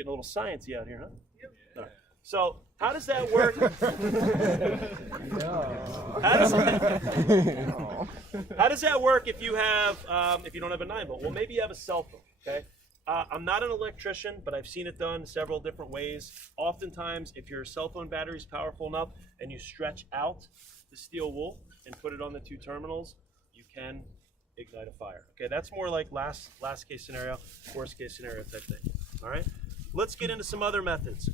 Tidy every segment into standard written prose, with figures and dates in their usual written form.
Getting a little sciencey out here, huh? All right. So how does that work? How does that work if you have if you don't have a 9-volt? Well, maybe you have a cell phone. Okay. I'm not an electrician, but I've seen it done several different ways. Oftentimes, if your cell phone battery is powerful enough and you stretch out the steel wool and put it on the 2 terminals, you can ignite a fire. Okay, that's more like last case scenario, worst case scenario type thing. All right, let's get into some other methods.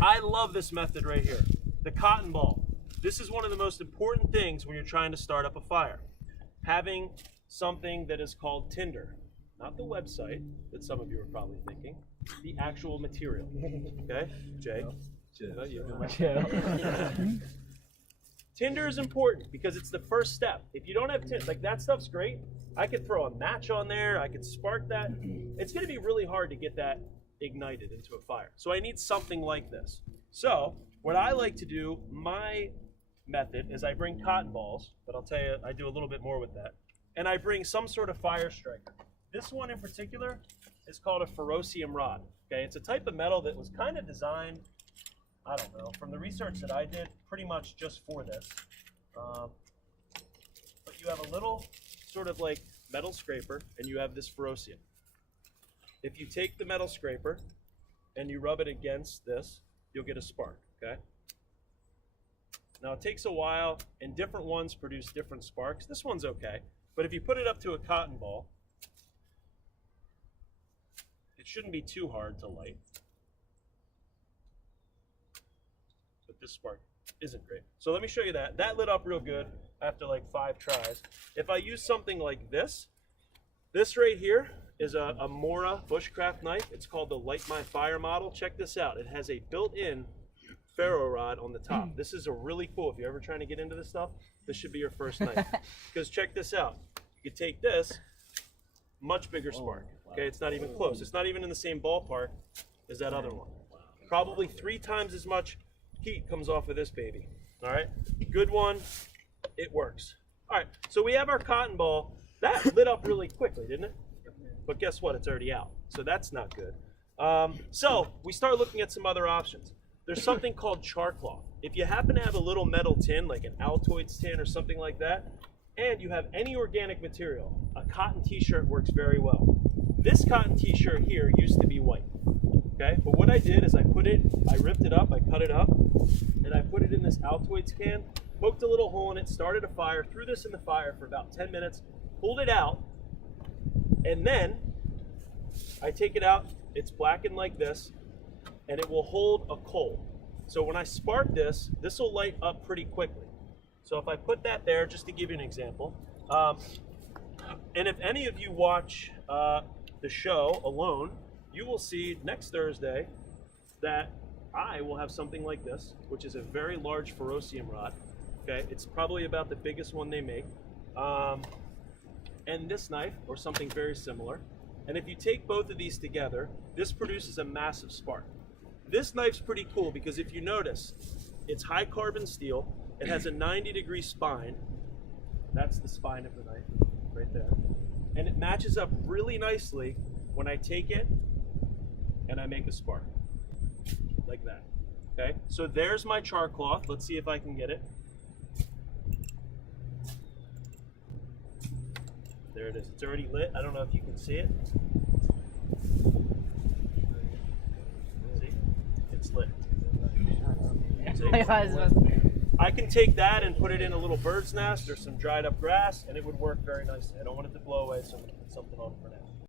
I love this method right here, the cotton ball. This is one of the most important things when you're trying to start up a fire. Having something that is called tinder. Not the website that some of you are probably thinking, the actual material. Okay, Jay? Tinder is important because it's the first step. If you don't have tinder, like that stuff's great. I could throw a match on there, I could spark that. It's gonna be really hard to get that ignited into a fire. So I need something like this. So what I like to do, my method, is I bring cotton balls, but I'll tell you, I do a little bit more with that. And I bring some sort of fire striker. This one in particular is called a ferrocium rod. Okay, it's a type of metal that was kind of designed, I don't know, from the research that I did, pretty much just for this. But you have a little sort of like metal scraper, and you have this ferrocium. If you take the metal scraper and you rub it against this, you'll get a spark. Okay. Now it takes a while, and different ones produce different sparks. This one's okay, but if you put it up to a cotton ball, it shouldn't be too hard to light. But this spark isn't great. So let me show you that. That lit up real good after like 5 tries. If I use something like this right here is a Mora bushcraft knife. It's called the Light My Fire model. Check this out. It has a built-in ferro rod on the top. This is a really cool, if you're ever trying to get into this stuff, this should be your first knife. Because check this out. You could take this, much bigger spark. Okay, it's not even close. It's not even in the same ballpark as that other one. Probably 3 times as much heat comes off of this baby. All right, good one. It works. All right, so we have our cotton ball. That lit up really quickly, didn't it? But guess what? It's already out. So that's not good. So we start looking at some other options. There's something called char cloth. If you happen to have a little metal tin, like an Altoids tin or something like that, and you have any organic material, a cotton t-shirt works very well. This cotton t-shirt here used to be white, okay? But what I did is I ripped it up, I cut it up, and I put it in this Altoids can, poked a little hole in it, started a fire, threw this in the fire for about 10 minutes, pulled it out, and then I take it out, it's blackened like this, and it will hold a coal. So when I spark this, this will light up pretty quickly. So if I put that there, just to give you an example, and if any of you watch the show Alone, you will see next Thursday that I will have something like this, which is a very large ferrocium rod. Okay, it's probably about the biggest one they make. And this knife, or something very similar. And if you take both of these together, this produces a massive spark. This knife's pretty cool because if you notice, it's high carbon steel. It has a 90-degree spine. That's the spine of the knife right there. And it matches up really nicely when I take it and I make a spark like that. Okay, so there's my char cloth. Let's see if I can get it. There it is. It's already lit. I don't know if you can see it. See? It's lit. See? I can take that and put it in a little bird's nest or some dried up grass, and it would work very nicely. I don't want it to blow away, so I'm going to put something on for now.